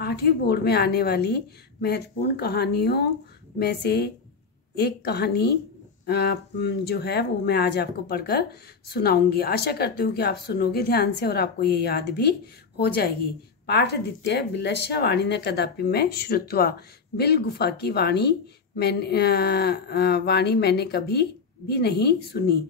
8वीं बोर्ड में आने वाली महत्वपूर्ण कहानियों में से एक कहानी जो है वो मैं आज आपको पढ़कर सुनाऊंगी। आशा करती हूँ कि आप सुनोगे ध्यान से और आपको ये याद भी हो जाएगी। पाठ द्वितीय। बिलस्य वाणी न कदापि मैं श्रुत्वा। बिल गुफा की वाणी मैंने कभी भी नहीं सुनी।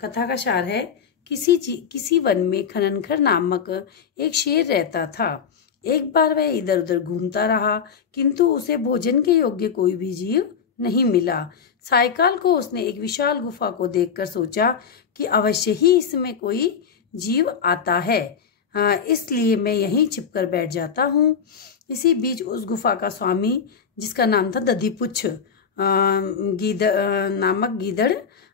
कथा का सार है, किसी वन में खननखर नामक एक शेर रहता था। एक बार वह इधर उधर घूमता रहा, किंतु उसे भोजन के योग्य कोई भी जीव नहीं मिला। सायकाल को उसने एक विशाल गुफा को देखकर सोचा कि अवश्य ही इसमें कोई जीव आता है, इसलिए मैं यहीं छिपकर बैठ जाता हूँ। इसी बीच उस गुफा का स्वामी, जिसका नाम था दधिपुच्छ नामक गीदड़,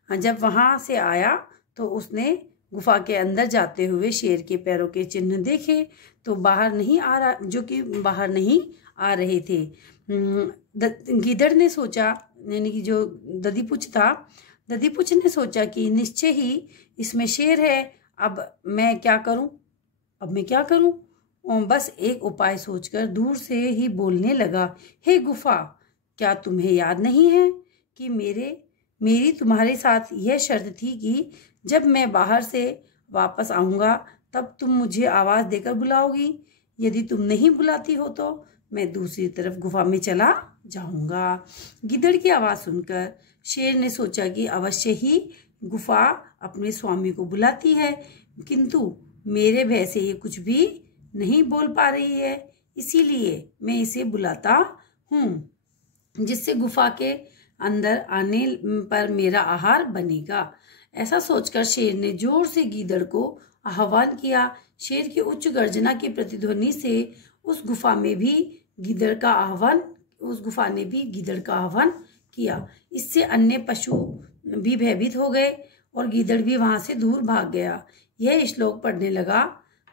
जब वहां से आया तो उसने गुफा के अंदर जाते हुए शेर के पैरों के चिन्ह देखे तो बाहर नहीं आ रहे थे। गीदड़ ने सोचा, यानी कि जो दधिपुच्छ था, दधिपुच्छ ने सोचा कि निश्चय ही इसमें शेर है। अब मैं क्या करूं? बस एक उपाय सोचकर दूर से ही बोलने लगा, हे गुफा, क्या तुम्हें याद नहीं है कि मेरी तुम्हारे साथ यह शर्त थी कि जब मैं बाहर से वापस आऊंगा तब तुम मुझे आवाज देकर बुलाओगी। यदि तुम नहीं बुलाती हो तो मैं दूसरी तरफ गुफा में चला जाऊंगा। गिद्दड़ की आवाज सुनकर शेर ने सोचा कि अवश्य ही गुफा अपने स्वामी को बुलाती है, किंतु मेरे भय से ये कुछ भी नहीं बोल पा रही है, इसीलिए मैं इसे बुलाता हूँ, जिससे गुफा के अंदर आने पर मेरा आहार बनेगा। ऐसा सोचकर शेर ने जोर से गीदड़ को आह्वान किया। शेर की उच्च गर्जना की प्रतिध्वनि से उस गुफा ने भी गीदड़ का आह्वान किया। इससे अन्य पशु भी भयभीत हो गए और गीदड़ भी वहां से दूर भाग गया। यह श्लोक पढ़ने लगा,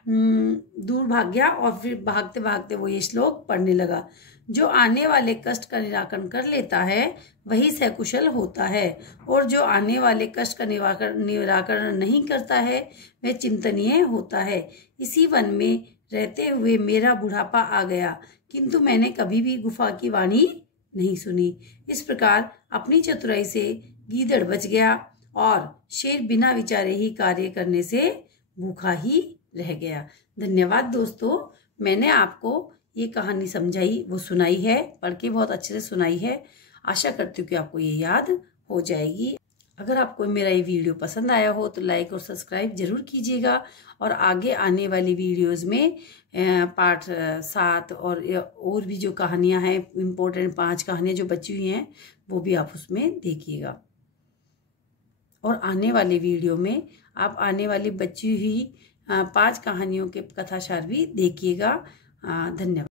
दूर भाग गया और फिर भागते भागते वो ये श्लोक पढ़ने लगा, जो आने वाले कष्ट का निराकरण कर लेता है वही सकुशल होता है, और जो आने वाले कष्ट का निराकरण नहीं करता है वह चिंतनीय होता है। इसी वन में रहते हुए मेरा बुढ़ापा आ गया, किंतु मैंने कभी भी गुफा की वाणी नहीं सुनी। इस प्रकार अपनी चतुराई से गीदड़ बच गया और शेर बिना विचारे ही कार्य करने से भूखा ही रह गया। धन्यवाद दोस्तों, मैंने आपको ये कहानी समझाई, वो सुनाई है, पढ़ के बहुत अच्छे से सुनाई है। आशा करती हूँ कि आपको ये याद हो जाएगी। अगर आपको मेरा ये वीडियो पसंद आया हो तो लाइक और सब्सक्राइब जरूर कीजिएगा, और आगे आने वाली वीडियोस में पार्ट 7 और भी जो कहानियां हैं, इम्पोर्टेंट 5 कहानियां जो बची हुई हैं, वो भी आप उसमें देखिएगा। और आने वाले वीडियो में आप आने वाली बची हुई 5 कहानियों के कथासार भी देखिएगा। धन्यवाद।